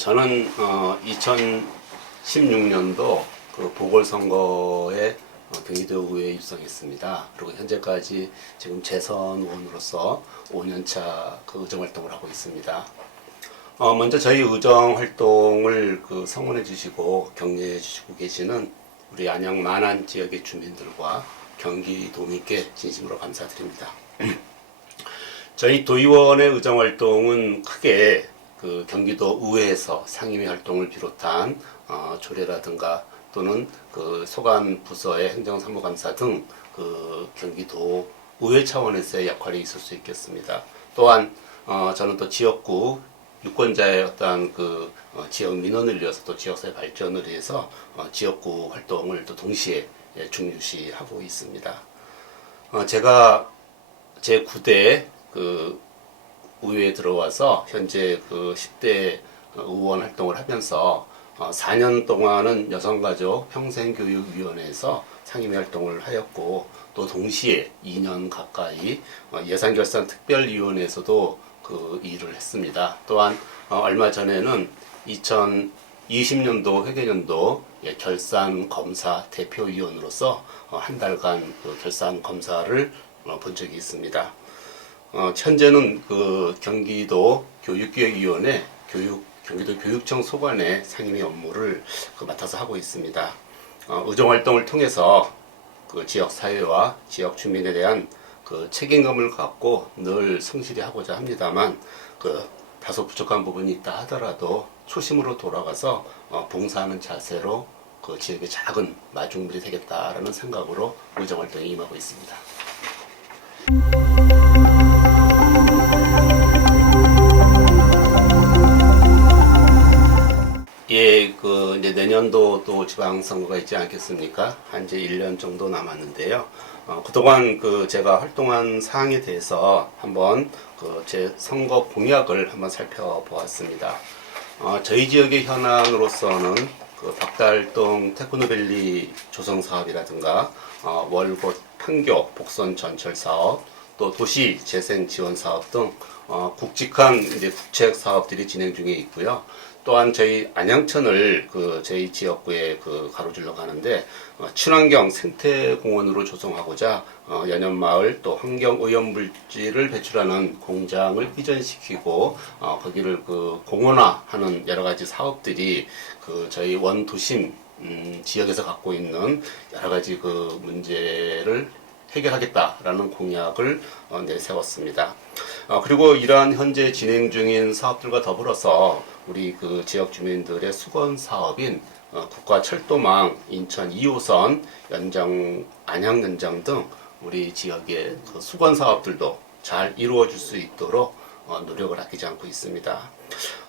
저는 어, 2016년도 그 보궐선거에 어, 경기도 의회에 입성했습니다. 그리고 현재까지 지금 재선 의원으로서 5년차 그 의정 활동을 하고 있습니다. 어, 먼저 저희 의정 활동을 그 성원해 주시고 격려해 주시고 계시는 우리 안양 만안 지역의 주민들과 경기도민께 진심으로 감사드립니다. 저희 도의원의 의정 활동은 크게 그 경기도 의회에서 상임위 활동을 비롯한 어, 조례라든가 또는 그 소관 부서의 행정사무감사 등 그 경기도 의회 차원에서의 역할이 있을 수 있겠습니다. 또한 어, 저는 또 지역구 유권자의 어떤 그 어, 지역 민원을 위해서 또 지역사회 발전을 위해서 어, 지역구 활동을 또 동시에 예, 중요시하고 있습니다. 어, 제가 제 9대 그 의회에 들어와서 현재 그 10대 의원 활동을 하면서 어, 4년 동안은 여성가족 평생교육위원회에서 상임위 활동을 하였고 또 동시에 2년 가까이 어, 예산결산특별위원회에서도 그 일을 했습니다. 또한 어, 얼마 전에는 2020년도 회계년도 예, 결산 검사 대표위원으로서 어, 한 달간 그 결산 검사를 어, 본 적이 있습니다. 어, 현재는 그 경기도 교육기획위원회 교육 경기도 교육청 소관의 상임위 업무를 그 맡아서 하고 있습니다. 어, 의정 활동을 통해서 그 지역 사회와 지역 주민에 대한 그 책임감을 갖고 늘 성실히 하고자 합니다만 그 다소 부족한 부분이 있다 하더라도 초심으로 돌아가서 어, 봉사하는 자세로 그 지역의 작은 마중물이 되겠다라는 생각으로 의정 활동에 임하고 있습니다. 예, 그 이제 내년도 또 지방선거가 있지 않겠습니까? 한 이제 1년 정도 남았는데요. 어, 그동안 그 제가 활동한 사항에 대해서 한번 그 제 선거 공약을 한번 살펴보았습니다. 어, 저희 지역의 현황으로서는 그 박달동 테크노밸리 조성 사업이라든가 어, 월곶 판교 복선 전철 사업 또 도시 재생 지원 사업 등 어, 굵직한 이제 국책 사업들이 진행 중에 있고요. 또한 저희 안양천을 그 저희 지역구에 그 가로질러 가는데 어, 친환경 생태공원으로 조성하고자 어, 연연마을 또 환경 오염물질을 배출하는 공장을 이전시키고 어, 거기를 그 공원화하는 여러 가지 사업들이 그 저희 원도심 음, 지역에서 갖고 있는 여러 가지 그 문제를 해결하겠다라는 공약을 어, 내세웠습니다. 어, 그리고 이러한 현재 진행 중인 사업들과 더불어서 우리 그 지역 주민들의 수건 사업인 어, 국가 철도망 인천 2호선 연장 안양 연장 등 우리 지역의 그 수건 사업들도 잘 이루어질 수 있도록 어, 노력을 아끼지 않고 있습니다.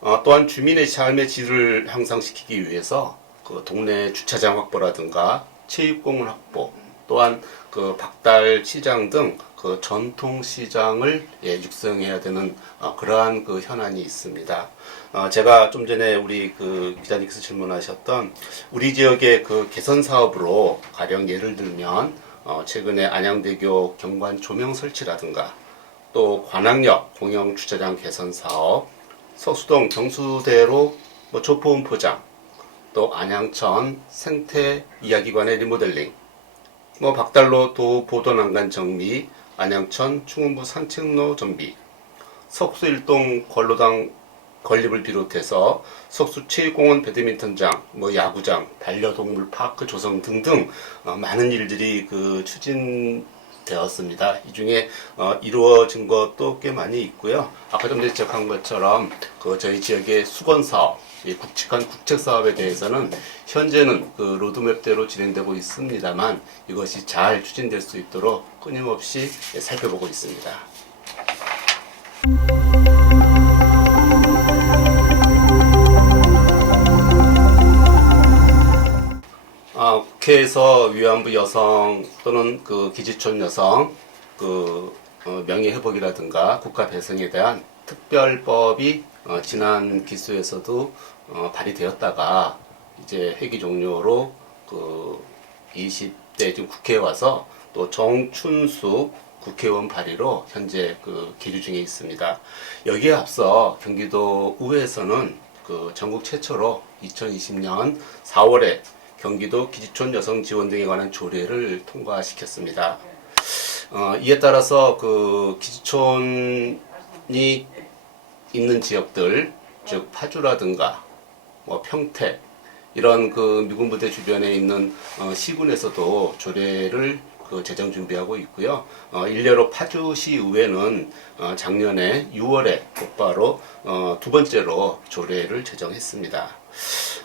어, 또한 주민의 삶의 질을 향상시키기 위해서 그 동네 주차장 확보라든가 체육공원 확보 또한 그 박달 시장 등 그 전통 시장을 예, 육성해야 되는 어, 그러한 그 현안이 있습니다. 어, 제가 좀 전에 우리 그 기자님께서 질문하셨던 우리 지역의 그 개선 사업으로 가령 예를 들면 어, 최근에 안양대교 경관 조명 설치라든가 또 관악역 공영 주차장 개선 사업, 서수동 경수대로 뭐 조포원 포장, 또 안양천 생태 이야기관의 리모델링, 뭐 박달로 도 보도 난간 정비, 안양천 충원부 산책로 정비, 석수 일동 권로당 건립을 비롯해서 석수 체육공원 배드민턴장, 뭐 야구장, 반려동물 파크 조성 등등 어, 많은 일들이 그 추진되었습니다. 이 중에 어, 이루어진 것도 꽤 많이 있고요. 아까 좀 지적한 것처럼 그 저희 지역의 수건 사업, 이 굵직한 국책 사업에 대해서는 현재는 그 로드맵대로 진행되고 있습니다만 이것이 잘 추진될 수 있도록 끊임없이 살펴보고 있습니다. 아, 국회에서 위안부 여성 또는 그 기지촌 여성 그 어, 명예 회복이라든가 국가 배성에 대한 특별법이 어, 지난 기수에서도 어, 발의되었다가 이제 회기 종료로 그 20대 지금 국회에 와서 또 정춘수 국회의원 발의로 현재 그 계류 중에 있습니다. 여기에 앞서 경기도 의회에서는 그 전국 최초로 2020년 4월에 경기도 기지촌 여성 지원 등에 관한 조례를 통과시켰습니다. 어, 이에 따라서 그 기지촌이 있는 지역들, 즉 파주라든가 뭐 평택 이런 그 미군 부대 주변에 있는 어, 시군에서도 조례를 그 제정 준비하고 있고요. 어, 일례로 파주시 의회는 어, 작년에 6월에 곧바로 어, 두 번째로 조례를 제정했습니다.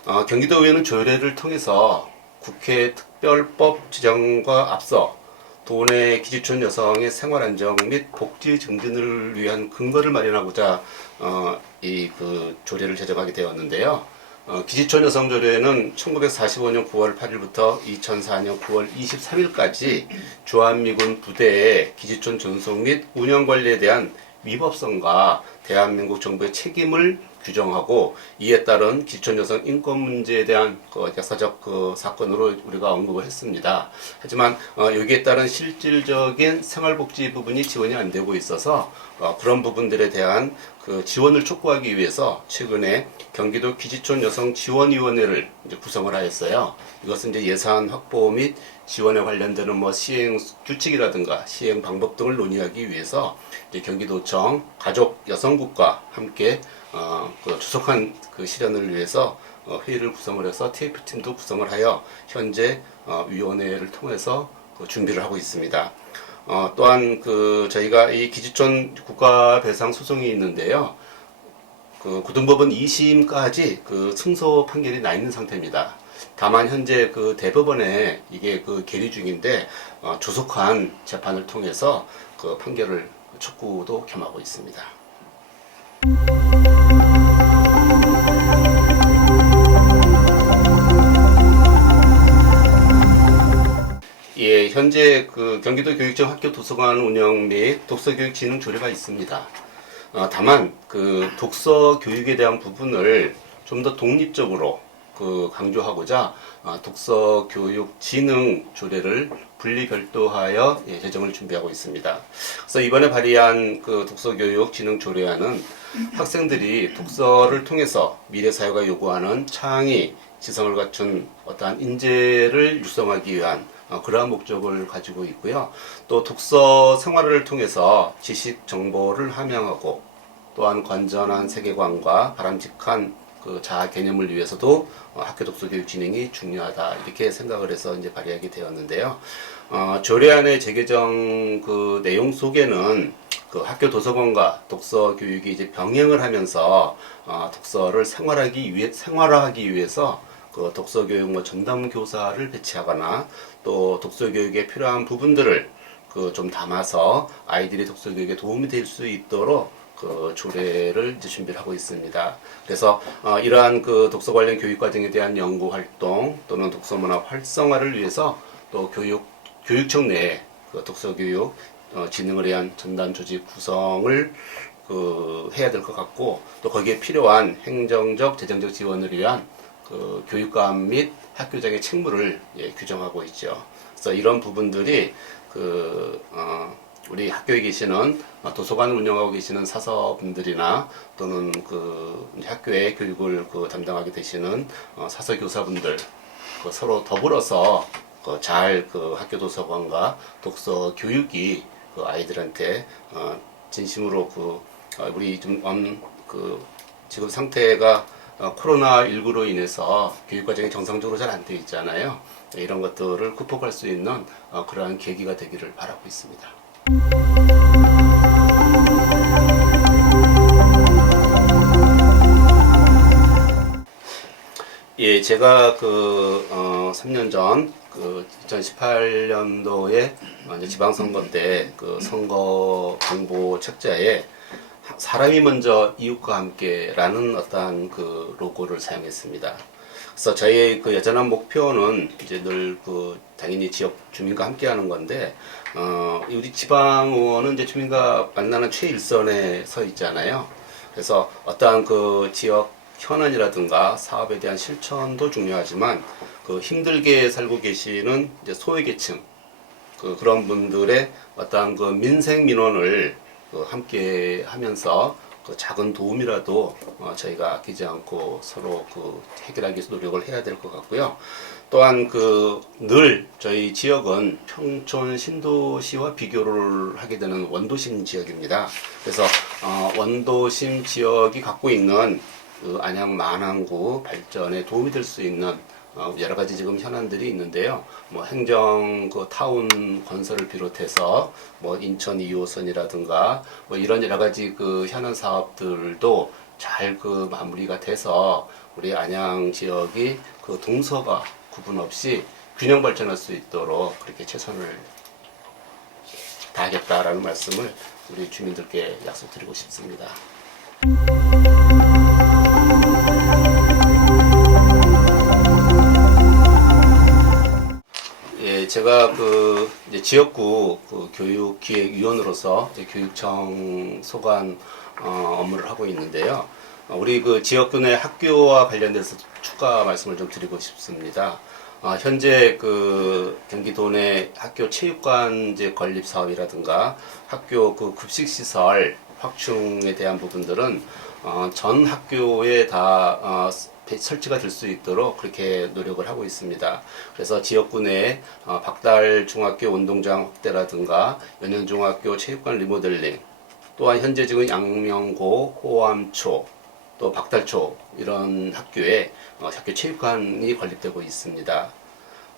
어, 경기도 의회는 조례를 통해서 국회 특별법 지정과 앞서 도내 기지촌 여성의 생활 안정 및 복지 증진을 위한 근거를 마련하고자 어, 이 그 조례를 제정하게 되었는데요. 어, 기지촌 여성 조례는 1945년 9월 8일부터 2004년 9월 23일까지 주한미군 부대의 기지촌 전속 및 운영 관리에 대한 위법성과 대한민국 정부의 책임을 규정하고 이에 따른 기촌 여성 인권 문제에 대한 그 역사적 그 사건으로 우리가 언급을 했습니다. 하지만 어, 여기에 따른 실질적인 생활복지 부분이 지원이 안 되고 있어서 어, 그런 부분들에 대한 그 지원을 촉구하기 위해서 최근에 경기도 기지촌 여성 지원위원회를 구성을 하였어요. 이것은 이제 예산 확보 및 지원에 관련되는 뭐 시행 규칙이라든가 시행 방법 등을 논의하기 위해서 경기도청 가족 여성국과 함께 어, 그 주석한 그 실현을 위해서 어, 회의를 구성을 해서 TF 팀도 구성을 하여 현재 어, 위원회를 통해서 그 준비를 하고 있습니다. 어, 또한 그 저희가 이 기지촌 국가 배상 소송이 있는데요. 그 고등법원 2심까지 그 승소 판결이 나 있는 상태입니다. 다만 현재 그 대법원에 이게 그 계류 중인데 어, 조속한 재판을 통해서 그 판결을 촉구도 겸하고 있습니다. 예, 현재 그 경기도 교육청 학교 도서관 운영 및 독서교육 진흥 조례가 있습니다. 어, 다만 그 독서 교육에 대한 부분을 좀 더 독립적으로 그 강조하고자 어, 독서 교육 진흥 조례를 분리 별도하여 예, 제정을 준비하고 있습니다. 그래서 이번에 발의한 그 독서 교육 진흥 조례안은 학생들이 독서를 통해서 미래 사회가 요구하는 창의, 지성을 갖춘 어떠한 인재를 육성하기 위한 어, 그러한 목적을 가지고 있고요. 또 독서 생활을 통해서 지식 정보를 함양하고 또한 건전한 세계관과 바람직한 그 자아 개념을 위해서도 어, 학교 독서 교육 진행이 중요하다 이렇게 생각을 해서 이제 발의하게 되었는데요. 어, 조례안의 재개정 그 내용 속에는 그 학교 도서관과 독서 교육이 이제 병행을 하면서 어, 독서를 생활하기 위해 생활화하기 위해서 그 독서 교육 뭐 전담 교사를 배치하거나 또 독서 교육에 필요한 부분들을 그 좀 담아서 아이들이 독서 교육에 도움이 될 수 있도록 그 조례를 이제 준비를 하고 있습니다. 그래서 어, 이러한 그 독서 관련 교육 과정에 대한 연구 활동 또는 독서 문화 활성화를 위해서 또 교육 교육청 내에 그 독서 교육 어, 진흥을 위한 전담 조직 구성을 그 해야 될 것 같고 또 거기에 필요한 행정적 재정적 지원을 위한 그 교육감 및 학교장의 책무를 예, 규정하고 있죠. 그래서 이런 부분들이 그 어, 우리 학교에 계시는 어, 도서관을 운영하고 계시는 사서분들이나 또는 그 학교의 교육을 그 담당하게 되시는 어, 사서 교사분들 그 서로 더불어서 그 잘그 학교 도서관과 독서 교육이 그 아이들한테 어, 진심으로 그 어, 우리 좀그 지금 상태가 어, 코로나 19로 인해서 교육 과정이 정상적으로 잘 안 돼 있잖아요. 이런 것들을 극복할 수 있는 어, 그러한 계기가 되기를 바라고 있습니다. 예, 제가 그, 어, 3년 전, 그, 2018년도에 이제 지방선거 때 그 선거 공보 책자에 사람이 먼저 이웃과 함께라는 어떠한 그 로고를 사용했습니다. 그래서 저희의 그 여전한 목표는 이제 늘 그 당연히 지역 주민과 함께하는 건데 어 우리 지방 의원은 이제 주민과 만나는 최일선에 서 있잖아요. 그래서 어떠한 그 지역 현안이라든가 사업에 대한 실천도 중요하지만 그 힘들게 살고 계시는 이제 소외계층 그 그런 분들의 어떠한 그 민생 민원을 그 함께 하면서 그 작은 도움이라도 어, 저희가 아끼지 않고 서로 그 해결하기 위해서 노력을 해야 될 것 같고요. 또한 그 늘 저희 지역은 평촌 신도시와 비교를 하게 되는 원도심 지역입니다. 그래서 어, 원도심 지역이 갖고 있는 그 안양 만항구 발전에 도움이 될 수 있는 어, 여러 가지 지금 현안들이 있는데요. 뭐 행정 그 타운 건설을 비롯해서 뭐 인천 2호선이라든가 뭐 이런 여러 가지 그 현안 사업들도 잘 그 마무리가 돼서 우리 안양 지역이 그 동서가 구분 없이 균형 발전할 수 있도록 그렇게 최선을 다하겠다라는 말씀을 우리 주민들께 약속드리고 싶습니다. 제가 그 이제 지역구 그 교육기획위원으로서 교육청 소관 어, 업무를 하고 있는데요. 어, 우리 그 지역구 내 학교와 관련돼서 추가 말씀을 좀 드리고 싶습니다. 어, 현재 그 경기도 내 학교 체육관 이제 건립 사업이라든가 학교 그 급식 시설 확충에 대한 부분들은 어, 전 학교에 다 어, 배- 설치가 될 수 있도록 그렇게 노력을 하고 있습니다. 그래서 지역구 내에 어, 박달 중학교 운동장 확대라든가 연현중학교 체육관 리모델링 또한 현재 지금 양명고, 호암초, 또 박달초 이런 학교에 어, 학교 체육관이 건립되고 있습니다.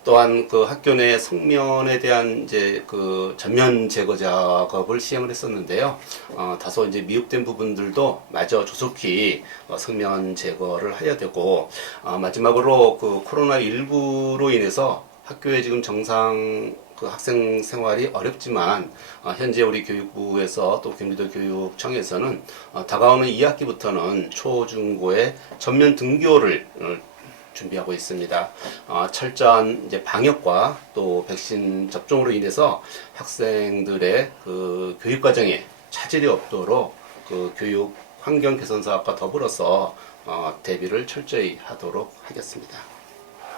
또한 그 학교 내 성면에 대한 이제 그 전면 제거 작업을 시행을 했었는데요. 어, 다소 이제 미흡된 부분들도 마저 조속히 어, 성면 제거를 해야 되고 어, 마지막으로 그 코로나 19로 인해서 학교에 지금 정상 그 학생 생활이 어렵지만 어, 현재 우리 교육부에서 또 경기도 교육청에서는 어, 다가오는 2학기부터는 초중고의 전면 등교를 어, 준비하고 있습니다. 어, 철저한 이제 방역과 또 백신 접종으로 인해서 학생들의 그 교육 과정에 차질이 없도록 그 교육 환경 개선 사업과 더불어서 어, 대비를 철저히 하도록 하겠습니다.